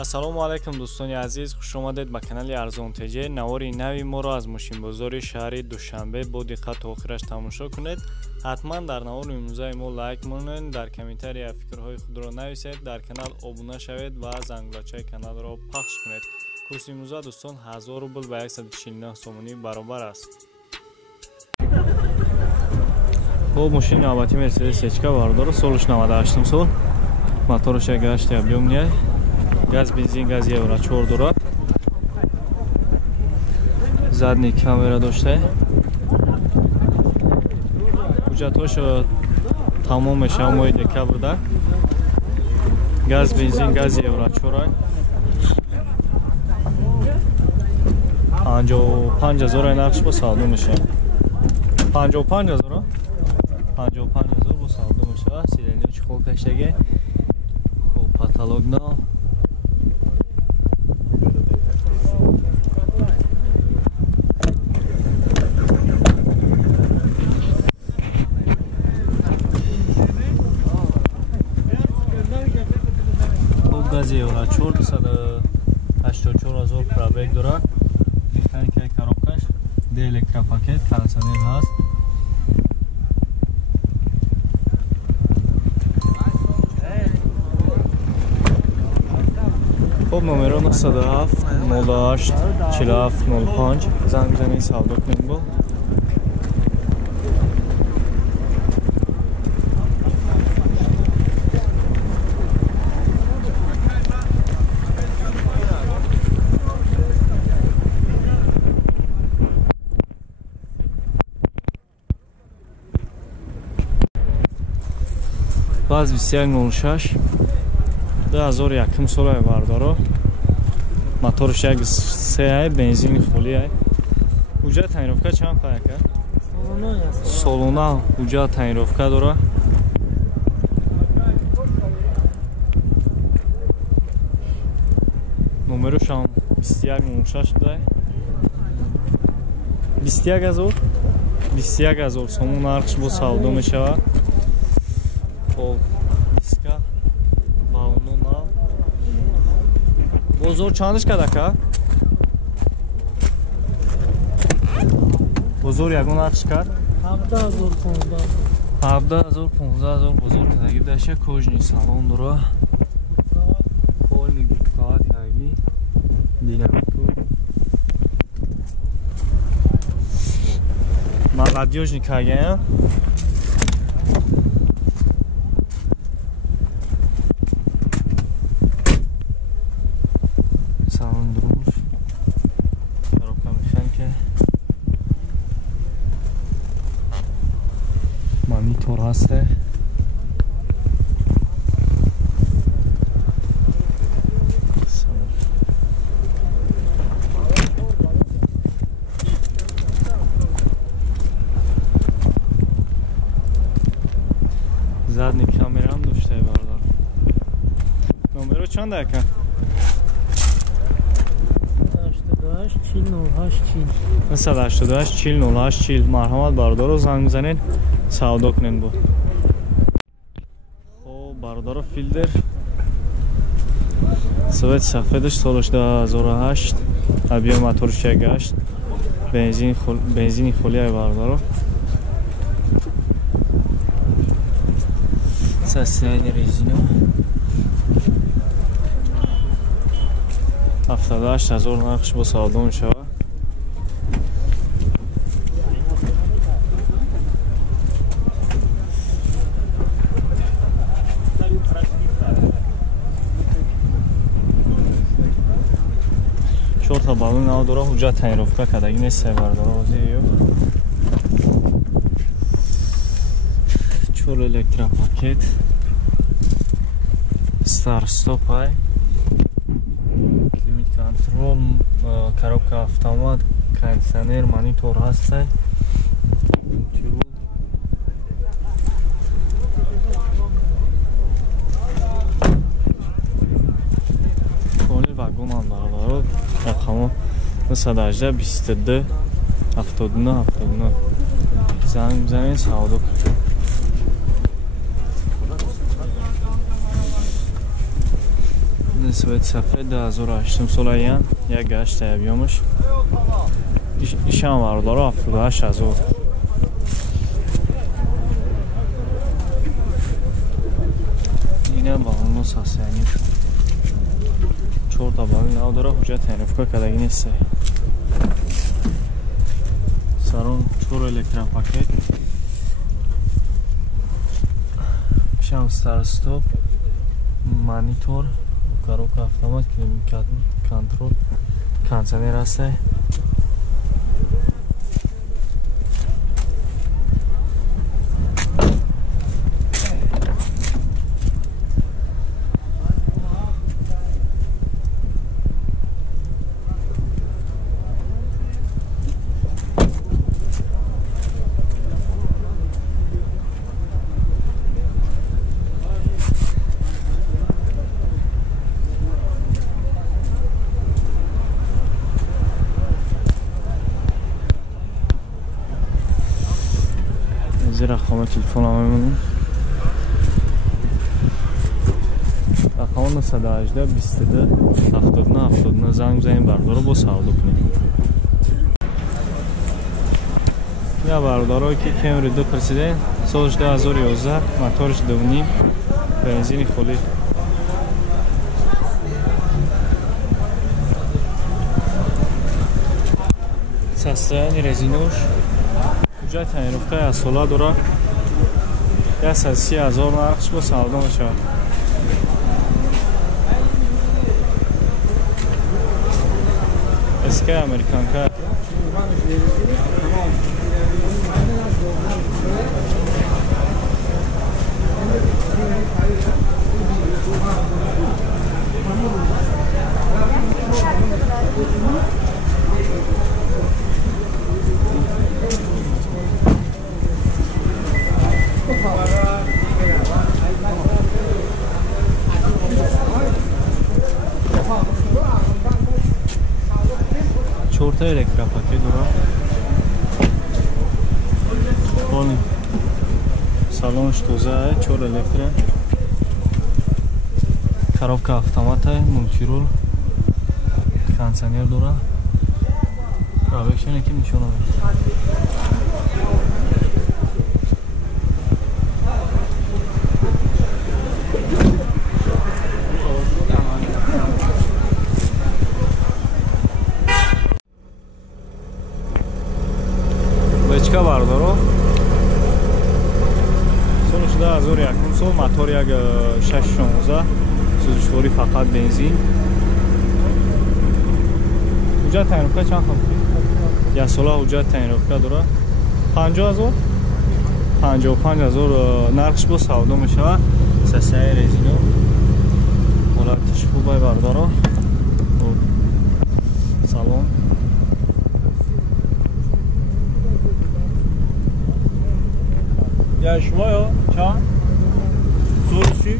ассалому алайкум дӯстони азиз, хуш омадед ба канали арзонтеҷе. навори нави моро аз мошинбозори шаҳри душанбе бо диққат то охираш тамошо кунед. ҳатман дар навори имрӯзаи мо лайк монед, дар комментария фикрҳои худро нависед, дар канал обуна шавед ва зангулачаи каналро пахш кунед. курси имрӯза дӯстон 1000 рубл ба 149 сомонӣ баробар аст. бо мошини навбатӣ мерседес эчка бардор, солиш 98 сол, моториш гашти объёмния, газ бензин газ евро 4 дорад, задний камера дошта, ҳуҷҷатҳошо тамом мешавад моҳи декабрда, газ бензин газ евро 4 55000 нақш бо савдо мешавад. 55000 55000 бо савдо мешавад. силендр чухол каштаги потолокно газ евро 484000 пробег дорад. механикаи коробкаш де электропакет кондитсионер ҳаст. خب номеро 97 08 47 05 زنگ بزنید سودا کنید. با باز 2106 2001 سال باردارو моториш як се бензини холия. ҳуҷҷат таъинировка чанд паяка? солона ҳуҷҷат таъинировка дора. номерошам 2106 буда. 21000 сомон нархш бо савдо мешавад. хоб диска бауно бозор чандиш кадака? бозор ягон нархш кад? 17500 бозор кадаги даша кожни салон дора. полни гибкат яги динамику молодёжник кагая. монитор ҳаст. задний камерам дошта бардор. номеро чанд ака? 88 40 марҳамат бардоро занг бизанед савдо кунед. бо хоб бардоро филдер совет сафедаш солаш 2008 объем моториш 1.8 бензини холияи бардоро состояние резина 78000 нақш бо савдо мешавад. чорта балон нав дора. ҳуҷҷат таъинировка кадаги нест бардора озиё 4 электропакет стар стопай климат контрол коробка автомат кондитсионер монитор ҳаст. коли вагонам баробар рақамо 918 22 79 79 занг бизанед савдо кунед. نسبت سفید 2008 سالاییم یک گشت بیامش ایشان وارداره 78,000 اینه با اونو ساسیانی 4 تا باقی نو داره حجت تنفکا کدگی نیست سرون 4 الکترا پاکت ایشان ستار استوپ مانیتور коробка автомат контроль кондиционер аст رقم تلفن همون رقم 918 22 79 79 زنگ بزنید بردارو با سودا کنید یا بردارو که کمری 2 پرسیدن سالش 2011 موتورش 2.5 بنزین خالی ساستانی رزینوش جای تنیروفته از سالا داره 130,000 نرخش با سودا میشه اسکی امریکان که چورتا الکترا پاکت دورا خونی سالونش توزه 4 الکترا коробка автомат мультирол кондиционер дора пробекшн ки нишона бечка бардоро солш 2001 сол мотор як 616 сузишвори фақат бензин ҳуҷҷат тайинровка чанд хел як сола ҳуҷҷат тайинровка дора 50,000 55,000 нархш бо савдо мешавад сасаи резино ҳолатиш хубай бардоро салон я шумоё чанд зурси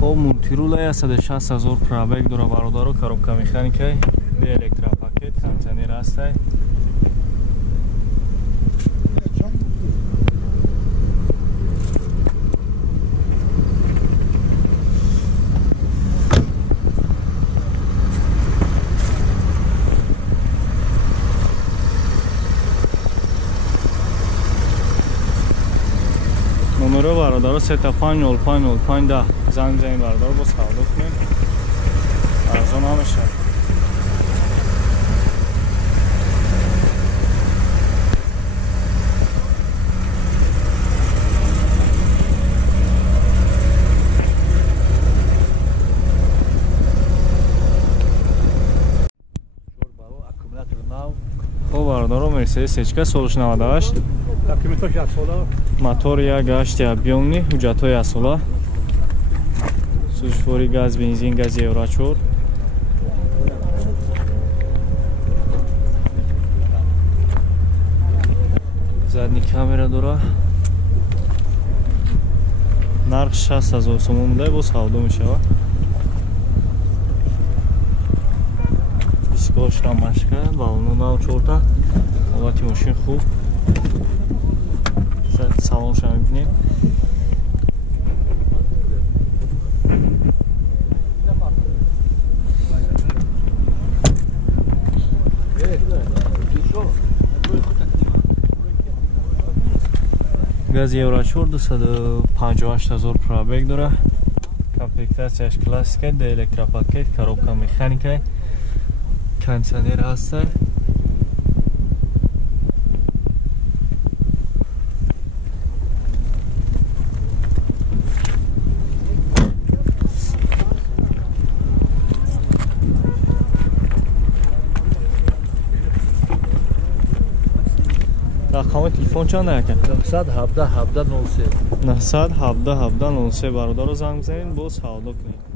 мультирула 160,000 пробег дора бародаро коробка механика бе электропакет кондиционер аст номеро бародаро 35050510 زنگ بزنید بردار با سودا کنید ارزان نمیشه خب بردارو مرسدس اچ سالش 98 мотор як гашти объёмный ҳуҷҷатҳои асола сӯзишвори газ бензин гази евро 4 задни камера дора нарх 60,000 сомон мудай бо савдо мешавад дискош рамашка балону нав чорта ҳолати мошин хуб شاید سوارش هم می‌بینیم. گاز یوراشور 258,000 پرابگ داره. کامپلکتاسیش کلاسیکه، ده الکتروپاکت، коробка مکانیکه، کاندیشنر هسته. رقم تلفن چنده که؟ 917 17 03 917 17 03 برادر رو زنگ بزنید باز سودا کنید.